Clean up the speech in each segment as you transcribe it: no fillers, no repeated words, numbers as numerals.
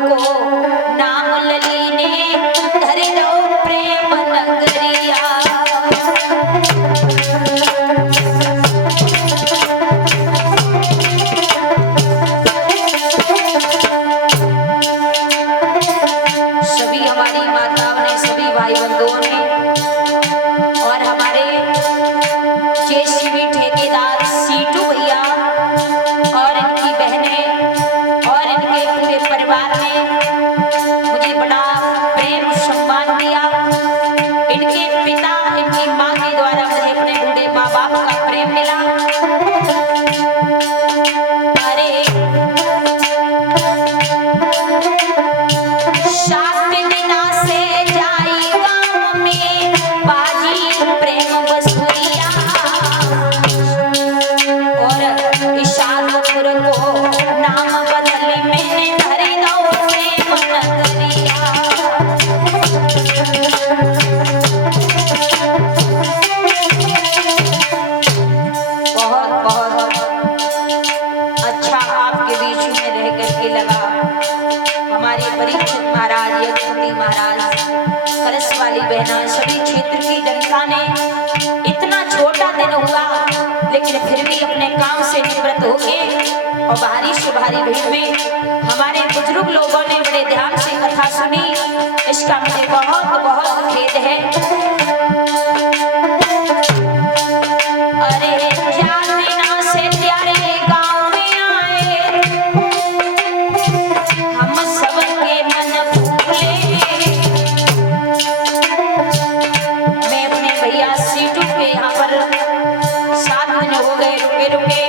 को नाम ललीने धरि दो प्रेम नगरिया। सभी हमारी माताओं ने, सभी भाई बंधुओं ने और हमारे जेसीबी ठेकेदार सीटू भैया और इनकी बहनें और इनके पूरे परिवार ने मुझे बड़ा प्रेम सम्मान दिया। इनके पिता, इनकी माँ के द्वारा मुझे अपने बूढ़े माँ बाप का प्रेम मिला। अरे सात दिना से जाई गाँव में बाजी प्रेम बसुरिया और इशादपुर को नाम बदल मैंने धरि दो प्रेम नगरिया। बहुत बहुत अच्छा आपके बीच में रह करके लगा। हमारे परीक्षित महाराज, यज्ञपति महाराज, कलश वाली बहना, सभी क्षेत्र की जनता ने इतना छोटा दिन हुआ लेकिन फिर भी अपने काम से निवृत्त होके और भारी से भारी भीड़ में हमारे बुजुर्ग लोगों ने बड़े ध्यान से कथा सुनी। इसका मुझे बहुत बहुत खेद है। अरे जाना से प्यारे गाँव में आए हम सबके मन फूले। मैं अपने भैया सीटू के यहाँ पर 7 दिन हो गए रुके रुके।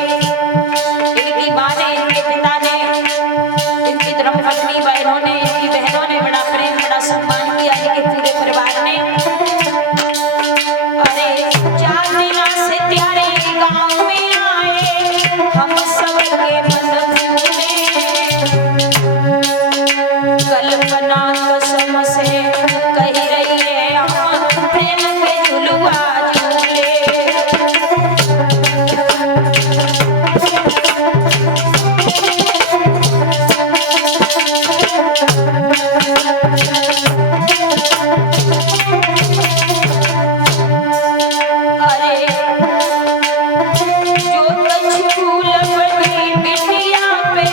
इनकी माँ ने, इनके पिता ने, इनकी धर्मपत्नी बहनों ने, इनकी बहनों ने बड़ा प्रेम, बड़ा सम्मान किया। इनके पूरे परिवार ने। अरे 4 दिना से प्यारे गाँव में आए हम सबके मन फूले। कल्पना कसम से कही रही है हम प्रेम के झुलुआ झूले। अरे जो कछ फूल बनी बिटिया पे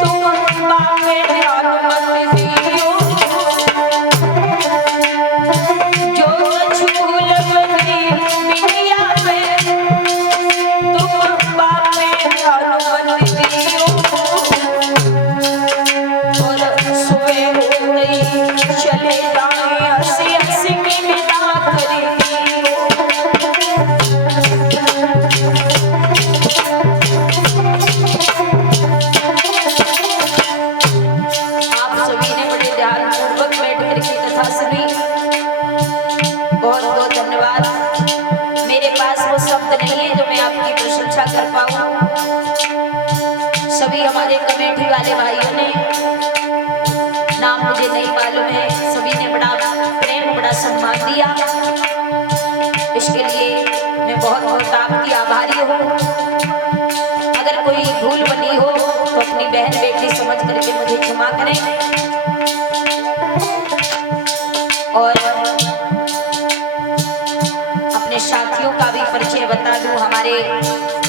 तुम बापे ध्यान मत दियो। जो कछ फूल बनी बिटिया पे तुम बापे ध्यान मत दियो। और सुबह हो गई चले जाए हंसी हंसी के विदा करियो। आप सभी ने बड़े ध्यानपूर्वक बैठ करके कथा सुनी। बहुत बहुत धन्यवाद। मेरे पास वो शब्द नहीं है जो मैं आपकी प्रशंसा कर पाऊं। सभी हमारे कमेटी वाले भाइयों ने, नाम मुझे नहीं मालूम है, सभी ने बड़ा प्रेम, बड़ा सम्मान दिया। इसके लिए मैं बहुत बहुत आपकी आभारी हूँ। अगर कोई भूल बनी हो तो अपनी बहन बेटी समझ करके मुझे क्षमा करें। और अपने साथियों का भी परिचय बता दूं। हमारे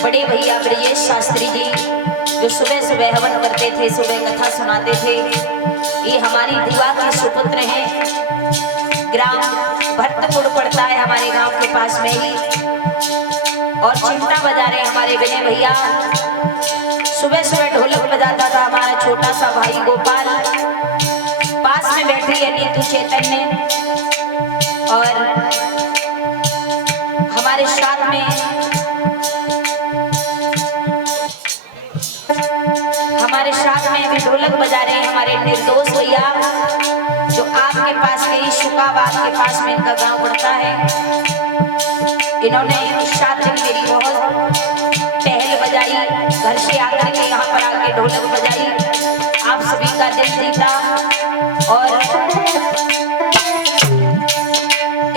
बड़े भैया ब्रजेश शास्त्री जी जो सुबह सुबह हवन करते थे, सुबह कथा सुनाते थे, ये हमारी बुआ के सुपुत्र हैं। ग्राम भट्टपुर पड़ता है हमारे गांव के पास में ही। और चिमटा बजा रहे हमारे विनय भैया। सुबह सुबह ढोलक बजाता था हमारा छोटा सा भाई गोपाल। पास में बैठी है नीतू चैतन्य। और हमारे साथ में भी ढोलक बजा रहे हैं हमारे निर्दोष भैया जो आपके पास के शुकाबाद के पास में इनका गांव पड़ता है। इन्होंने साथ में मेरी बहुत पहल बजाई, घर से आकर के यहाँ पर आके ढोलक बजाई, आप सभी का दिल जीता। और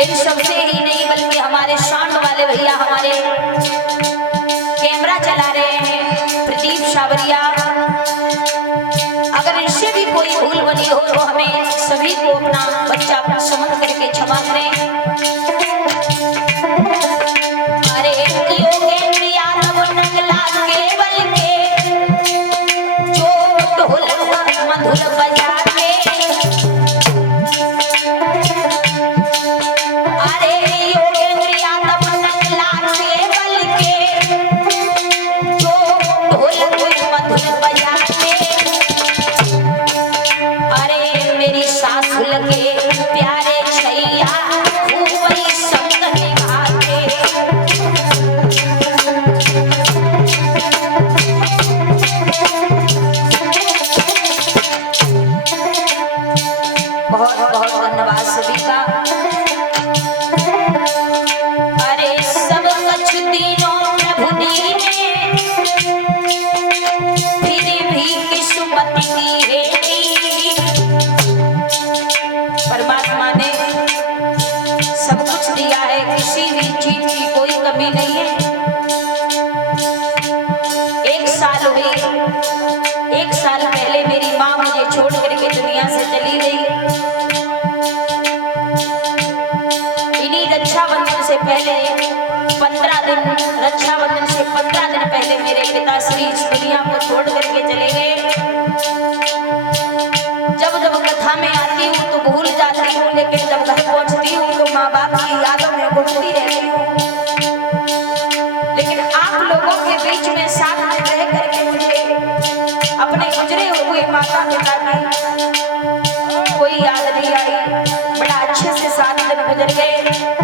इन सबसे ही नहीं बल्कि हमारे साउंड वाले भैया हमारे कैमरा चला रहे हैं प्रदीप सावरिया। अगर तो हमें सभी को अपना बच्चा अपना समझ करके क्षमा करें। अरे योगेंद्र यादव नगला केवल के जो ढोल मधुर बजा के, अरे योगेंद्र यादव नगला केवल के जो ढोल मधुर बजा के, अरे मेरी सासु लगे प्यारे छैया खूब शब्द निभाते। बहुत बहुत धन्यवाद सभी का। अरे सब कछ तीनों प्रभु दीने, फिर भी किस्मत की हेरी। परमात्मा ने सब कुछ दिया है, किसी भी चीज की कोई कमी नहीं है। एक साल पहले मेरी माँ मुझे छोड़ करके दुनिया से चली गई। इन्हीं रक्षाबंधन से पहले 15 दिन, रक्षाबंधन से 15 दिन पहले मेरे पिताश्री इस दुनिया को छोड़ करके चले गए। जब जब कथा में आती हूँ तो भूल जाती हूँ, लेकिन जब घर पहुँचती हूँ तो माँ बाप की यादों में घूमती रहती हूँ। लेकिन आप लोगों के बीच में साथ में रह करके मुझे अपने गुजरे हुए माता पिता की कोई याद नहीं आई। बड़ा अच्छे से 7 दिन गुजर गए।